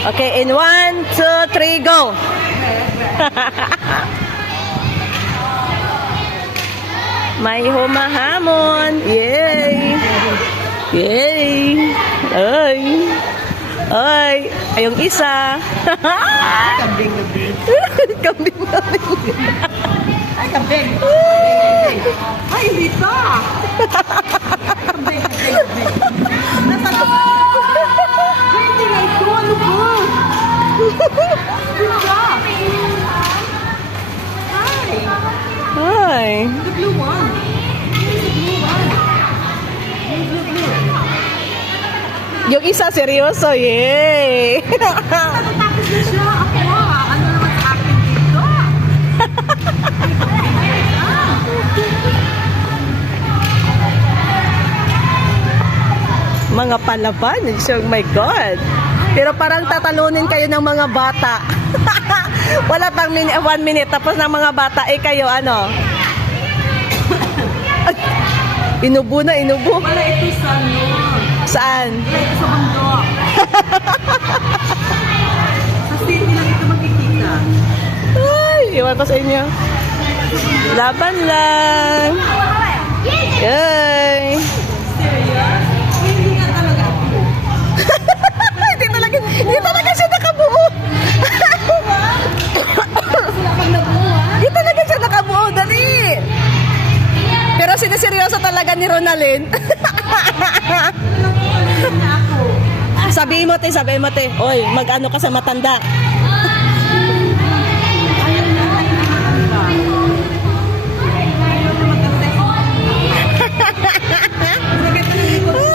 Okay, in 1, 2, 3, go! May humahamon. Yay! Yay! Ay! Ay! Ay, yung isa. Kambing-kambing. Kambing-kambing. Ay, kambing. Ay, hindi pa. Kambing-kambing. Nasaan ako? Hindi nga ito. Ano ba? Good job. Hi. Hi! The blue one. Here's the blue one. Blue. Yung isa, seryoso. Yay! Natatapos na siya. Ako, ano naman sa akin dito? Mga palaban. So, my God. Pero parang tatalunin kayo ng mga bata. Wala pang 1 minute. Tapos ng mga bata, eh kayo, ano? Inubo na, inubo. Wala ito sa ano. Saan? Wala ito sa bundok. Sa city lang ito makikita. Ay, iwan ko sa inyo. Laban lang. Yay! Serious? Hindi nga talaga ako. Hindi talaga siya nakabuo. Sila pag nabuha. Hindi talaga siya nakabuo. Dali. Pero siniseryoso talaga ni Ronalyn. Na ako. Sabihin mo, te. Oy, mag-ano ka sa matanda. Ayaw na tayo na matanda. Ayaw na maganda. Sagay pa ng likod ko.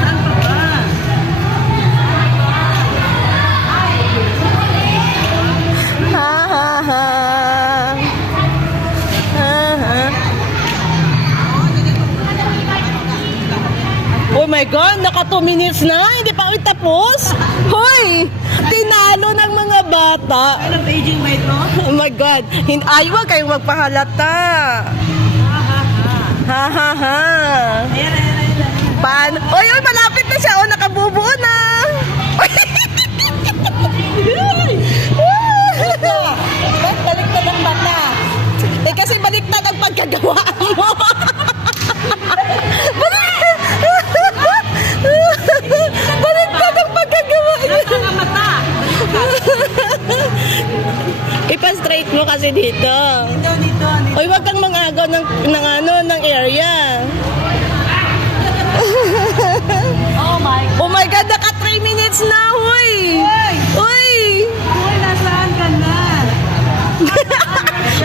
Saan pa ba? Ha, ha, ha. Ha, ha. Oh my God, naka 2 minutes na. Hindi pa kami tapos. Hoy, tinalo ng mga bata. Anong paging ba ito? Oh my God, ayaw kayong magpahalata. Ha, ha, ha. Ayan. Paano? Oy, malapit na siya. Oh, nakabubuo na. Ba't baliktad ang bata? Eh, kasi baliktad ang pagkagawa mo. Baliktad ang pagkagawa niya. Ang mata. Ipa-straight mo kasi dito. Dito. Oy, wag kang mangagaw ng area. Oh Oh my God, naka 3 minutes na, huy! Uy! Uy, nasaan ka na?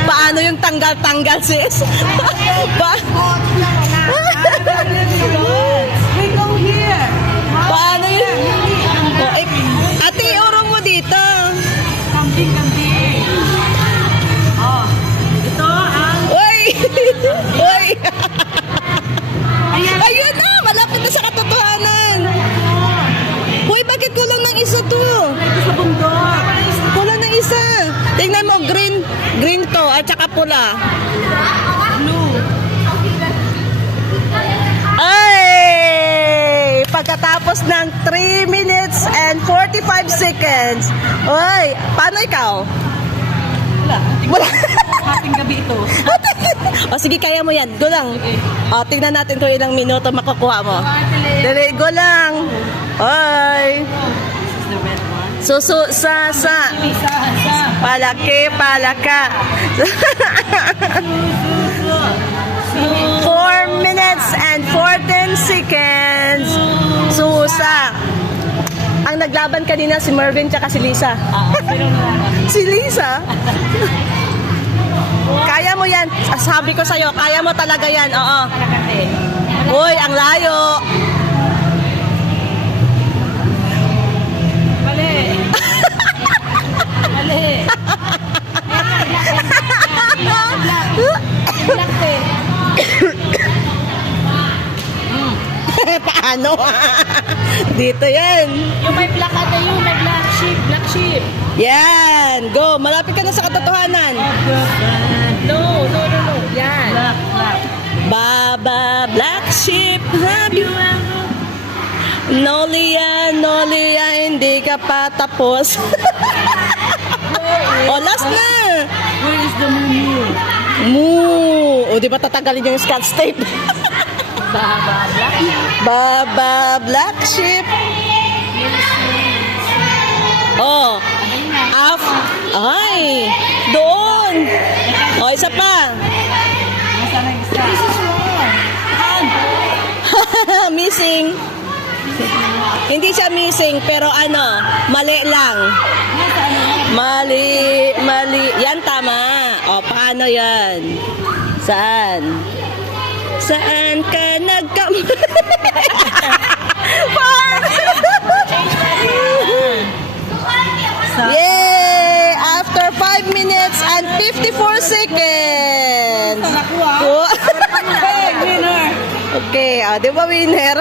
Paano yung tanggal-tanggal, sis? We go here. Paano yun? Oh, eh, ate, urong mo dito. Kambing. Oh, ito ang... Uy! Uy! Ayan. Ayun na! Malapit na sa katotohanan. Uy, bakit kulang ng isa to? Ito sa bundok. Kulang ng isa. Tingnan mo, green to, at saka pula. Blue. Ay! Pagkatapos ng 3 minutes and 45 seconds. Uy, paano ikaw? Wala. Wala. Hating gabi ito. O sige, kaya mo yan. Go lang. O, tingnan natin kung ilang minuto makukuha mo. Dali, go lang. Ay. This is the red one. Susu, sa. Isa. Palaki, palaka. 4 minutes and 14 seconds. Susa. Ang naglaban kanina si Mervin tsaka si Lisa. Sino na? Si Lisa? Kaya mo yan. Sabi ko sa'yo, kaya mo talaga yan. Oo. Uy, ang layo. Mali. Paano? Dito yan. Yung may black ate yun, may black sheep. Yan. Go. Malapit ka na sa katotohanan. No. Yan. Black. Baba, black sheep, have you ever? Nolia, hindi ka pa tapos. O, last na. Where is the moo? Moo. O, di ba tatagalin yung scotch tape? Baba, black. Baba, black sheep. Oh. Ay, doon. O, isa pa. Nasaan ang isa? This is wrong. Missing. Hindi siya missing, pero ano, mali lang. Mali. Yan, tama. O, paano yan? Saan? Saan ka nagkam... Yay! After 5 minutes and 54 seconds. Nakuha. Oh. Hey, winner. Okay, di ba winner?